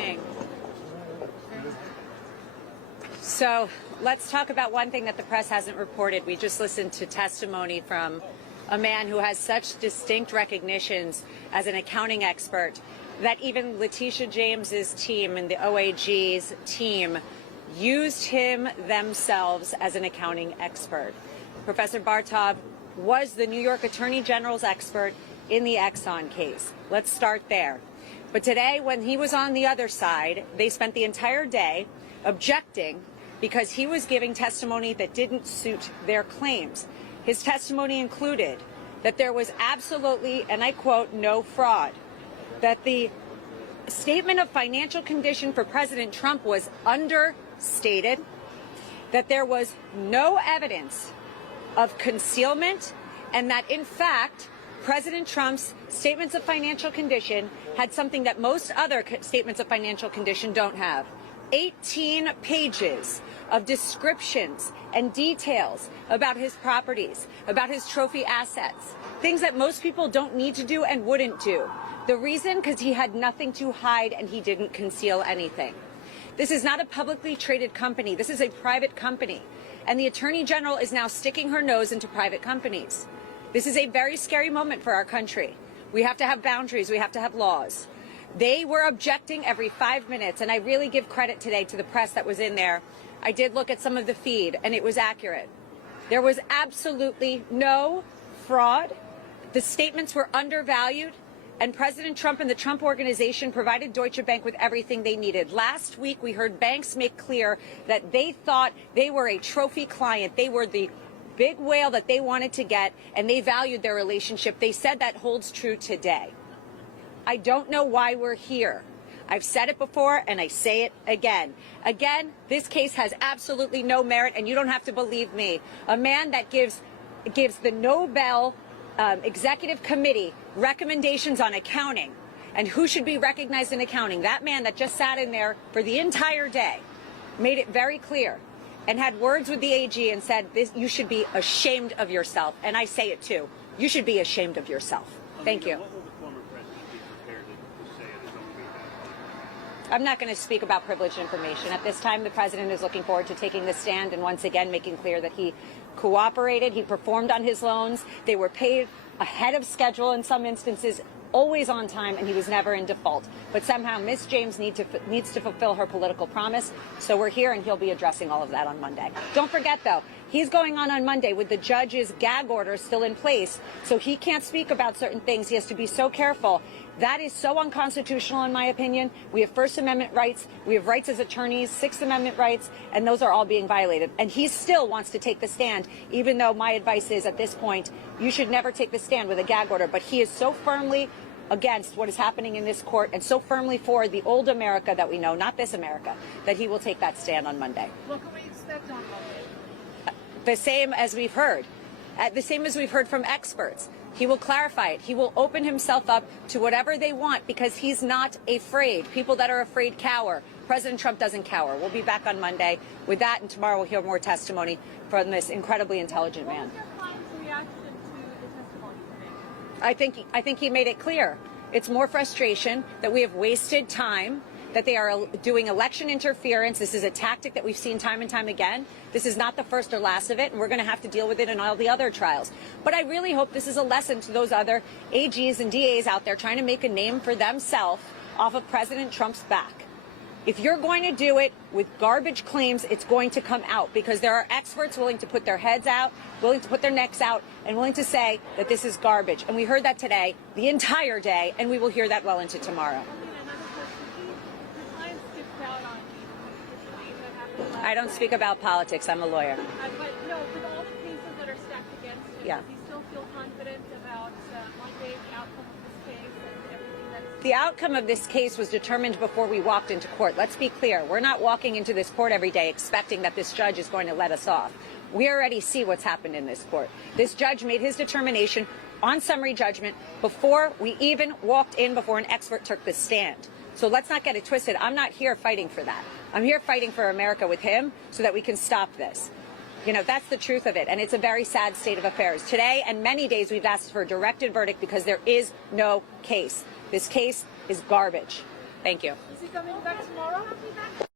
evening. So let's talk about one thing that the press hasn't reported. We just listened to testimony from a man who has such distinct recognitions as an accounting expert that even Letitia James's team and the OAG's team used him themselves as an accounting expert. Professor Bartov was the New York Attorney General's expert in the Exxon case. Let's start there. But today, when he was on the other side, they spent the entire day objecting because he was giving testimony that didn't suit their claims. His testimony included that there was absolutely, and I quote, no fraud, that the statement of financial condition for President Trump was understated, that there was no evidence of concealment, and that, in fact, President Trump's statements of financial condition had something that most other statements of financial condition don't have. 18 pages of descriptions and details about his properties, about his trophy assets, things that most people don't need to do and wouldn't do. The reason, because he had nothing to hide and he didn't conceal anything. This is not a publicly traded company. This is a private company. And the Attorney General is now sticking her nose into private companies. This is a very scary moment for our country. We have to have boundaries. We have to have laws. They were objecting every 5 minutes, and I really give credit today to the press that was in there. I did look at some of the feed, and it was accurate. There was absolutely no fraud. The statements were undervalued, and President Trump and the Trump Organization provided Deutsche Bank with everything they needed. Last week, we heard banks make clear that they thought they were a trophy client. They were the big whale that they wanted to get, and they valued their relationship. They said that holds true today. I don't know why we're here. I've said it before, and I say it again. Again, this case has absolutely no merit, and you don't have to believe me. A man that gives the Nobel Executive Committee recommendations on accounting and who should be recognized in accounting, that man that just sat in there for the entire day, made it very clear and had words with the AG and said, you should be ashamed of yourself. And I say it too. You should be ashamed of yourself. Thank you. I'm not going to speak about privileged information. At this time, the president is looking forward to taking the stand and once again making clear that he cooperated, he performed on his loans, they were paid ahead of schedule in some instances, always on time, and he was never in default. But somehow Ms. James needs to fulfill her political promise, so we're here, and he'll be addressing all of that on Monday. Don't forget, though, he's going on Monday with the judge's gag order still in place, so he can't speak about certain things. He has to be so careful. That is so unconstitutional, in my opinion. We have First Amendment rights. We have rights as attorneys, Sixth Amendment rights, and those are all being violated. And he still wants to take the stand, even though my advice is, at this point, you should never take the stand with a gag order. But he is so firmly against what is happening in this court and so firmly for the old America that we know, not this America, that he will take that stand on Monday. What can we expect on Monday? The same as we've heard. The same as we've heard from experts. He will clarify it. He will open himself up to whatever they want because he's not afraid. People that are afraid cower. President Trump doesn't cower. We'll be back on Monday with that, and tomorrow we'll hear more testimony from this incredibly intelligent man. What was your client's reaction to the testimony today? I think he made it clear. It's more frustration that we have wasted time, that they are doing election interference. This is a tactic that we've seen time and time again. This is not the first or last of it, and we're going to have to deal with it in all the other trials. But I really hope this is a lesson to those other AGs and DAs out there trying to make a name for themselves off of President Trump's back. If you're going to do it with garbage claims, it's going to come out because there are experts willing to put their heads out, willing to put their necks out, and willing to say that this is garbage. And we heard that today, the entire day, and we will hear that well into tomorrow. I don't speak about politics. I'm a lawyer. But no, with all the cases that are stacked against him, yeah. Does he still feel confident about Monday, the outcome of this case and everything that's... The outcome of this case was determined before we walked into court. Let's be clear. We're not walking into this court every day expecting that this judge is going to let us off. We already see what's happened in this court. This judge made his determination on summary judgment before we even walked in, before an expert took the stand. So let's not get it twisted. I'm not here fighting for that. I'm here fighting for America with him so that we can stop this. You know, that's the truth of it. And it's a very sad state of affairs. Today and many days we've asked for a directed verdict because there is no case. This case is garbage. Thank you. Is he coming back tomorrow?